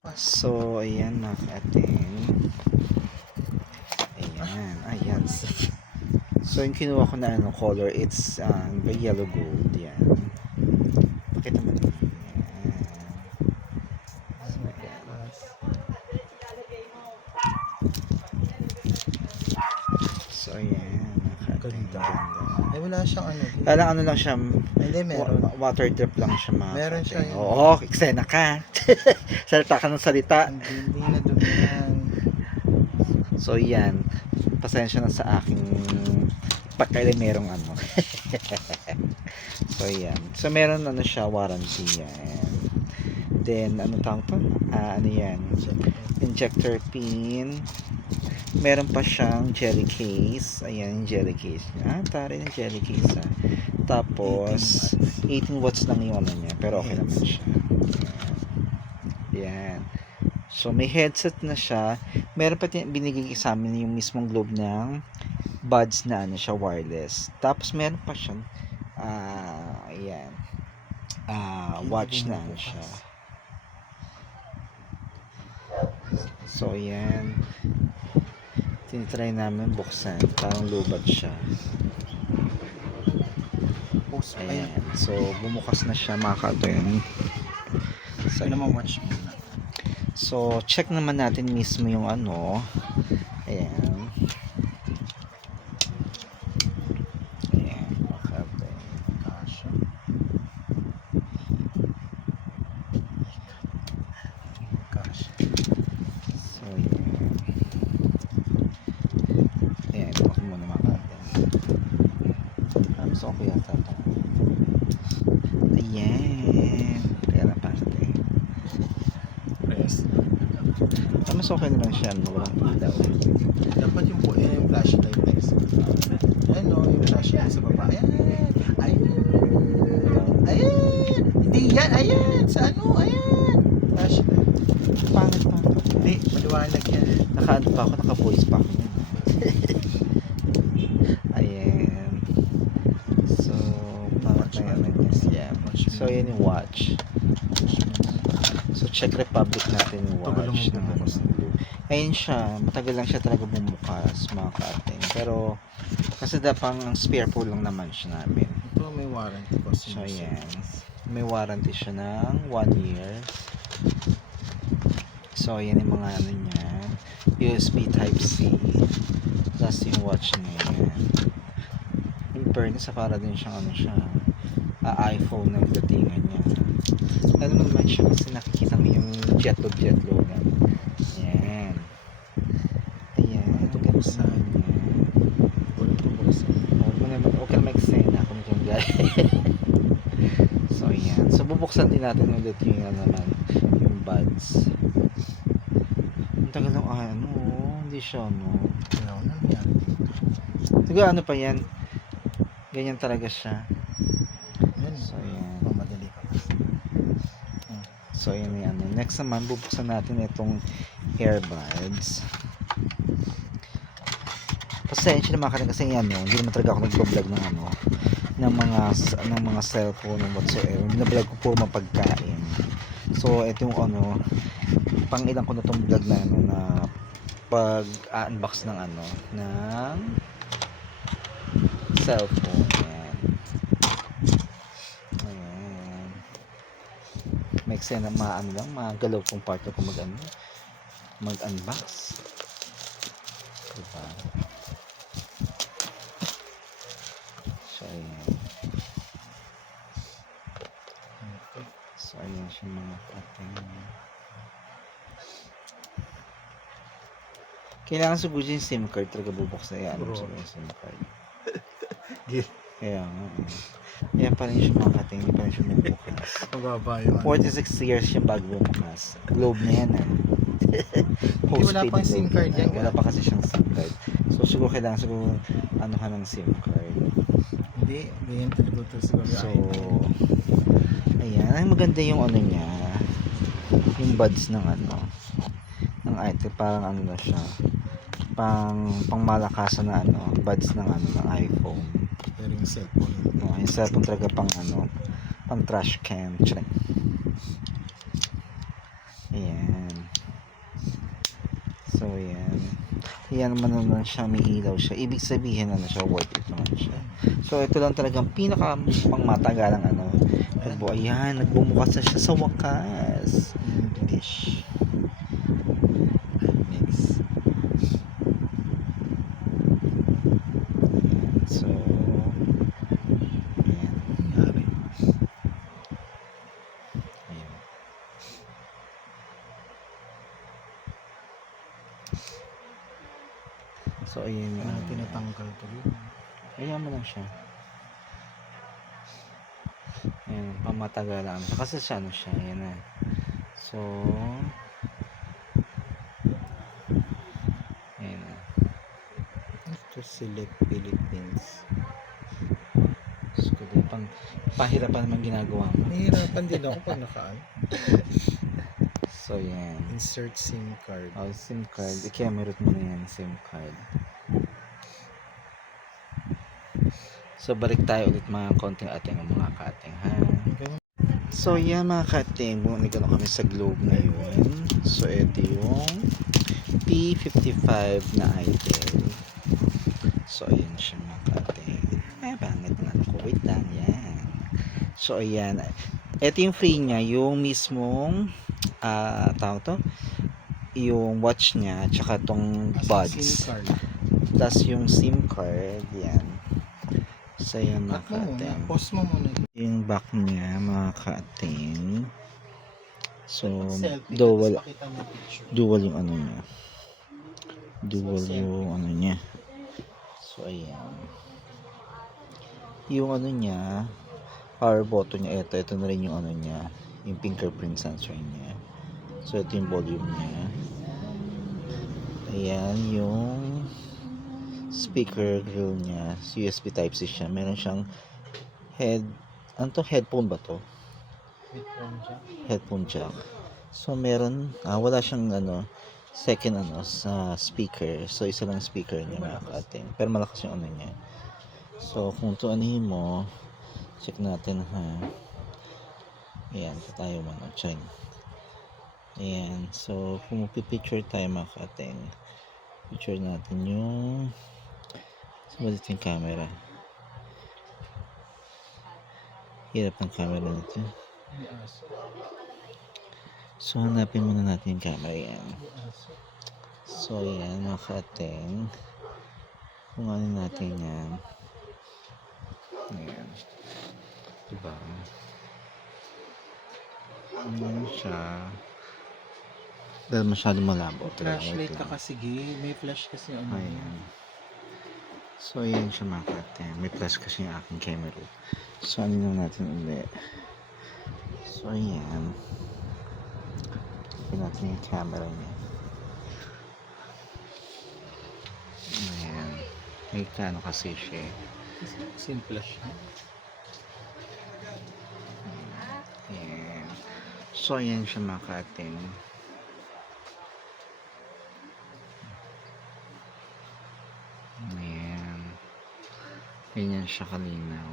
So, ayan mga ka-ating. Ayan. So, yung kinuha ko na color, it's the yellow gold. Yan. Pakita mo naman. Yan. So, ayan. Mga ka-ating. Ganda. Ay, wala siyang ano. Parang ano lang siya, Hindi, meron. water drip lang siya mga Meron siya ka-ating. yun. Oo, eksena ka. Salita ka ng salita. Hindi na dumihan. So, yan. Pasensya na sa aking pagkaili merong ano. So, yan. So, meron ano siya, warranty yan. Then, ano tawag to? Ano yan? Injector pin. Meron pa siyang jelly case. Ayan, yung jelly case niya. Tari ng jelly case ha. Tapos, 18 watts lang yung ano niya. Pero okay naman siya. Yan. So, may headset na siya. Meron pa binigay sa amin yung mismong globe ng buds na ano siya, wireless. Tapos, meron pa siyang ayan. Watch na ano siya. So, ayan. Tinitry namin buksan. Parang lubad siya. Ayan. So, bumukas na siya mga ka-ating. So, naman watch mo na. So, check naman natin mismo yung ano. Ayan. Ayan. Okay. So, ayan. Ayan. Ito ko muna mga kapatid. So, ako yata ito. Ayan. Kaya na pati. Press. Mas okay naman siya. Walang ilaw. Dapat yung po yung flashlight next. Ano, yung flashlight sa baba. Ayan. Ayan. Hindi yan. Ayan. Sa ano? Ayan. Flashlight. Pangit. Hindi. Maliwanag yan. Naka-ano pa ako. Naka-voice pa ako. Ayan. So, pangit na yan. Yeah. So, yan yung watch. So, Czech Republic natin yung watch. Ayun siya, matagal lang siya talaga bumukas mga ka-ating. Pero, kasi pang spare po lang naman siya namin. Ito may warranty po. So, ayan. May warranty siya ng 1 year. So, ayan yung mga ano niya. USB Type-C. Plus yung watch niya. In fairness, para din siyang ano siya. iPhone ng datingan niya. Ano naman siya kasi nakikita mo yung jetlog. Ayan. Ayan. Ito buksan. Ito buksan. Okay na mag-eksena kung yung guy. So, ayan. So, bubuksan din natin ulit yung ano naman, yung buds. Ang tagal ng ano, hindi siya ano. Ano yan? Siguro ano pa yan? Ganyan talaga siya. Yan. So, ayan. Madali pa. So, ayan yung ano. Next naman, bubuksan natin itong earbuds. Pasensya naman kasi ano, hindi naman talaga ako nagbo-vlog ng ano, ng mga cellphone ng whatsoever. Binablog ko puro mapagkain. So, ito yung ano, pang ilang ko na itong vlog na ano, na pag-unbox ng ano, ng cellphone. Ayan. May eksena maano lang, magalaw kong partner ko mag-unbox. Diba? So, ayan. So, ayan siya mga ating. Kailangan sugusin yung SIM card talaga bubuksan. Ayan, alam sa yung SIM card. Kaya nga. Ayan pa rin siya mga ating. Hindi pa rin siya bumubukas. Mababa yun. 46 years siya bago bumukas. Globe na yan Wala pang SIM card yan. Wala pa kasi siyang SIM card. So siguro kailangan ano ka ng SIM card. Hindi yan talaga ito siguro. So, ayan. Ay maganda yung ano niya. Yung buds ng ano. Ng item. Parang ano na siya. Pangmalakasan na ano. Buds ng ano ng iPhone. Pero yung cellphone. Yung cellphone talaga pang ano. Pang trash can. Ayan. So, yan. Yan naman siya, may ilaw siya. Ibig sabihin, ano siya, worth it naman siya. So, ito lang talagang pinaka pangmatagalang ano. Ayan, nagbumukas na siya sa wakas. English. Next. So, ayan. Nangyari. Ayan. So, ayan yung Ano tinatanggal ko yun? ayan mo lang siya. Ayan, pamatagalan. Kasi siya, ano siya, ayan na. So, ayan na. To select Philippines. So, pahirapan naman ginagawa mo. Nahihirapan din ako pag nakaan. So, yan. Insert SIM card. Oh, SIM card. I-camerate mo na yan, SIM card. So, balik tayo ulit mga konting ating mga kating, ha? So, yan mga kating. Bumalik na kami sa globe ngayon. So, ito yung P55 na item. So, ayan siya mga kating. Ay, pangit na ako. Wait lang, yan. So, ayan. Ito yung free niya. Yung mismong tawag to? Yung watch niya. Tsaka tong SIM buds. card. Plus yung SIM card. Yan. So, yan mga Cut mo muna. kating. Pause mo muna. Yung back niya mga kating. So, Selfie. dual Tapos pakita mo yung picture. dual yung ano niya. Dual yung ano niya. So, ayan. Yung ano niya, power button niya, ito na rin yung ano niya, yung fingerprint sensor niya. So, ito yung volume niya. Ayan, yung speaker grill niya, USB Type-C siya. Meron siyang ano to, headphone ba to? Headphone jack. So, meron, wala siyang ano, second ano, sa speaker. So, isa lang speaker niya mga kating. Pero malakas yung ano niya. So, kung tuanin mo, check natin ha. Ayan, ito tayo muna. Check. Ayan. So, kung pipicture tayo mga kating, picture natin yung sumalit yung camera. Hirap ng camera natin. So, hanapin muna natin yung camera yan. So, ayan mga kating. Kung ano natin yan. Ayan. Diba? Ayan siya. Dahil masyado malabo. Flashlight ka kasi, Gay. May flash kasi ano. Ayan. So, ayan siya mga kating. May flash kasi yung aking camera. So, ano na natin ulit. So, ayan. Tignan natin yung camera niya. Ayan. May kano kasi siya. SIM flash. Ayan. So, ayan siya mga kating. Ayan. Ganyan siya kalinaw.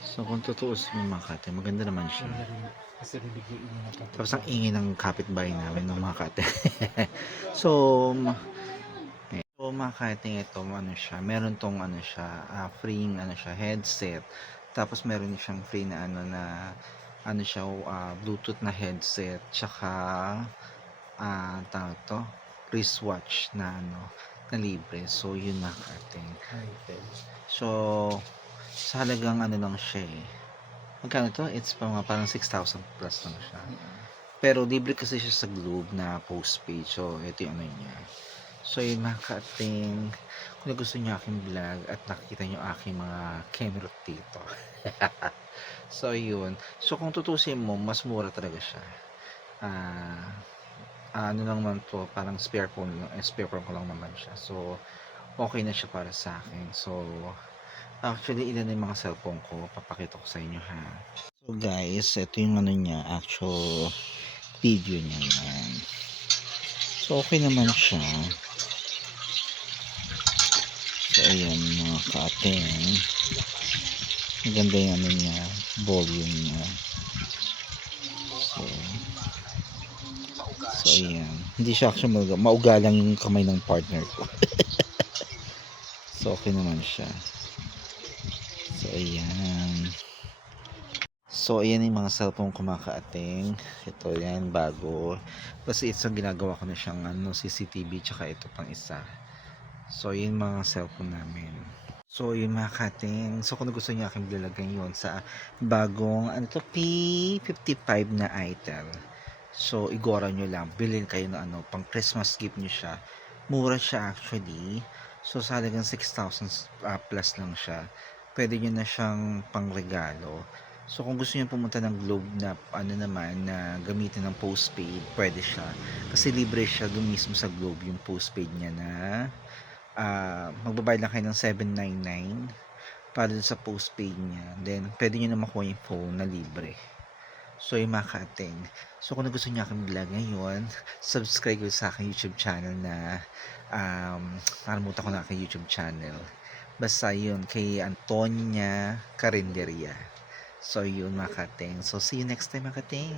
So, kung tutuusin mo mga kating, maganda naman siya. Kasi bibigyan niya na Tapos ang ingay ng kapitbahay namin ng mga kating. So, mga kating ito, ano siya, meron tong ano siya, free ano siya, headset. Tapos meron siyang free na ano siya, Bluetooth na headset, tsaka tawag to, wristwatch na ano, na libre. So, yun mga kating. So, sa halagang ano lang siya eh. Magkano to? It's parang 6,000 plus lang siya. Pero libre kasi siya sa Globe na postpaid. So, ito yung ano niya. So, yun mga kating. Kung gusto niyo aking vlog at nakikita niyo aking mga camera dito. So, yun. So, kung tutusin mo, mas mura talaga siya. Ano lang naman to, parang spare phone ko lang naman siya. So, okay na siya para sa akin. So, actually, ilan na yung mga cellphone ko. Papakita ko sa inyo ha. So, guys, ito yung ano niya, actual video niya yan. So, okay naman siya. So, ayan mga ka-ating. Maganda yung ano niya, volume niya. So, So, ayan. Hindi siya actually mauga lang yung kamay ng partner ko. So, okay naman siya. So, ayan. So, ayan yung mga cellphone ko mga kaating. Ito yan, bago. Kasi ito ginagawa ko na siyang CCTV, tsaka ito pang isa. So, yun mga cellphone namin. So, yun mga kating. So, kung gusto niyo aking bilagay yun sa bagong, P55 na item. So, igora nyo lang. Bilhin kayo na pang Christmas gift nyo siya. Mura siya actually. So, sa halagang 6,000 plus lang siya. Pwede nyo na siyang pang regalo. So, kung gusto niyo pumunta ng Globe na na gamitin ng postpaid, pwede siya. Kasi libre siya dun mismo sa Globe yung postpaid niya na magbabayad lang kayo ng 799 para dun sa postpaid niya. Then, pwede nyo na makuha yung phone na libre. So, yung mga ka-ating. So, kung gusto niyo aking vlog ngayon, subscribe kayo sa aking YouTube channel na nakalimutan ko na aking YouTube channel. Basta yun, kay Antonia Carinderia. So, yun mga ka-ating. So, see you next time mga ka-ating.